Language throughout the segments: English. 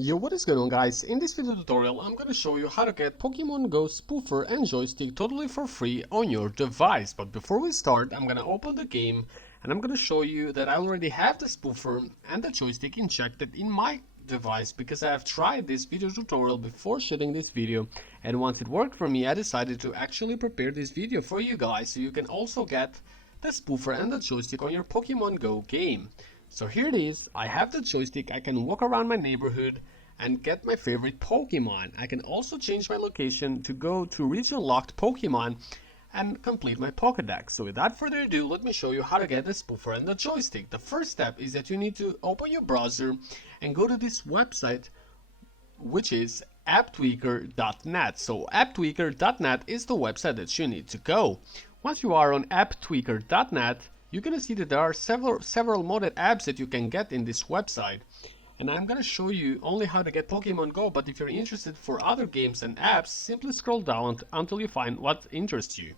Yo, what is going on, guys? In this video tutorial I'm going to show you how to get Pokemon Go Spoofer and Joystick totally for free on your device. But before we start, I'm going to open the game and I'm going to show you that I already have the Spoofer and the Joystick injected in my device because I have tried this video tutorial before shooting this video, and once it worked for me I decided to actually prepare this video for you guys so you can also get the Spoofer and the Joystick on your Pokemon Go game. So here it is. I have the joystick, I can walk around my neighborhood and get my favorite Pokemon. I can also change my location to go to region locked Pokemon and complete my Pokédex. So without further ado, let me show you how to get the Spoofer and the joystick. The first step is that you need to open your browser and go to this website, which is apptweaker.net. So apptweaker.net is the website that you need to go. Once you are on apptweaker.net, you're going to see that there are several modded apps that you can get in this website. And I'm going to show you only how to get Pokemon Go, but if you're interested for other games and apps, simply scroll down until you find what interests you.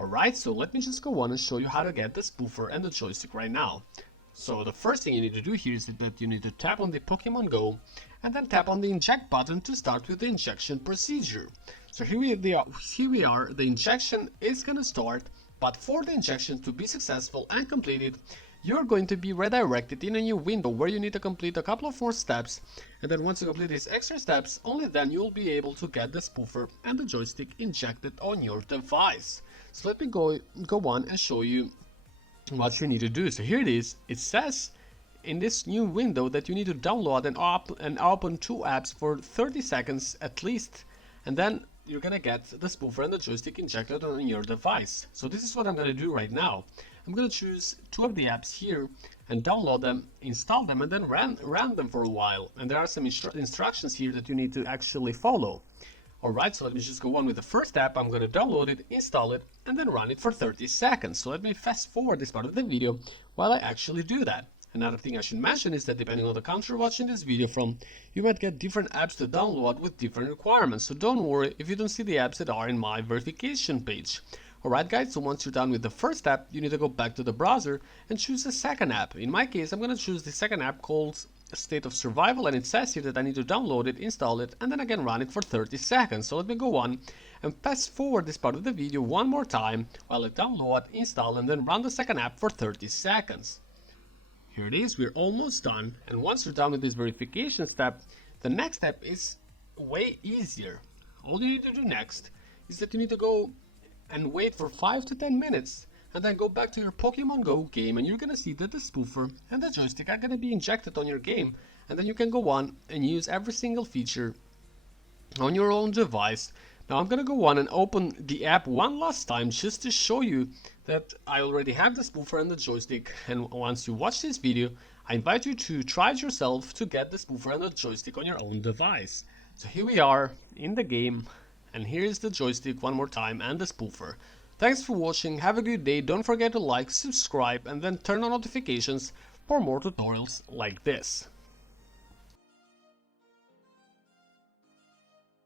Alright, so let me just go on and show you how to get the Spoofer and the joystick right now. So the first thing you need to do here is that you need to tap on the Pokemon Go and then tap on the inject button to start with the injection procedure. So here we are, the injection is going to start. But for the injection to be successful and completed, you're going to be redirected in a new window where you need to complete a couple of more steps, and then once you complete these extra steps, only then you'll be able to get the Spoofer and the joystick injected on your device. So let me go on and show you what you need to do. So here it is. It says in this new window that you need to download and open 2 apps for 30 seconds at least, and then you're gonna get the Spoofer and the joystick injected on your device. So this is what I'm gonna do right now. I'm gonna choose 2 of the apps here and download them, install them, and then run them for a while. And there are some instructions here that you need to actually follow. Alright, so let me just go on with the first app. I'm gonna download it, install it, and then run it for 30 seconds. So let me fast forward this part of the video while I actually do that. Another thing I should mention is that depending on the country you're watching this video from, you might get different apps to download with different requirements, so don't worry if you don't see the apps that are in my verification page. Alright guys, so once you're done with the first app, you need to go back to the browser and choose the second app. In my case, I'm going to choose the second app called State of Survival, and it says here that I need to download it, install it, and then again run it for 30 seconds. So let me go on and fast forward this part of the video one more time while I download, install, and then run the second app for 30 seconds. Here it is, we're almost done, and once you're done with this verification step, the next step is way easier. All you need to do next is that you need to go and wait for 5 to 10 minutes and then go back to your Pokemon Go game, and you're gonna see that the Spoofer and the joystick are gonna be injected on your game, and then you can go on and use every single feature on your own device. Now I'm gonna go on and open the app one last time just to show you that I already have the Spoofer and the joystick, and once you watch this video, I invite you to try it yourself to get the Spoofer and the joystick on your own device. So here we are in the game, and here's the joystick one more time and the Spoofer. Thanks for watching, have a good day, don't forget to like, subscribe, and then turn on notifications for more tutorials like this.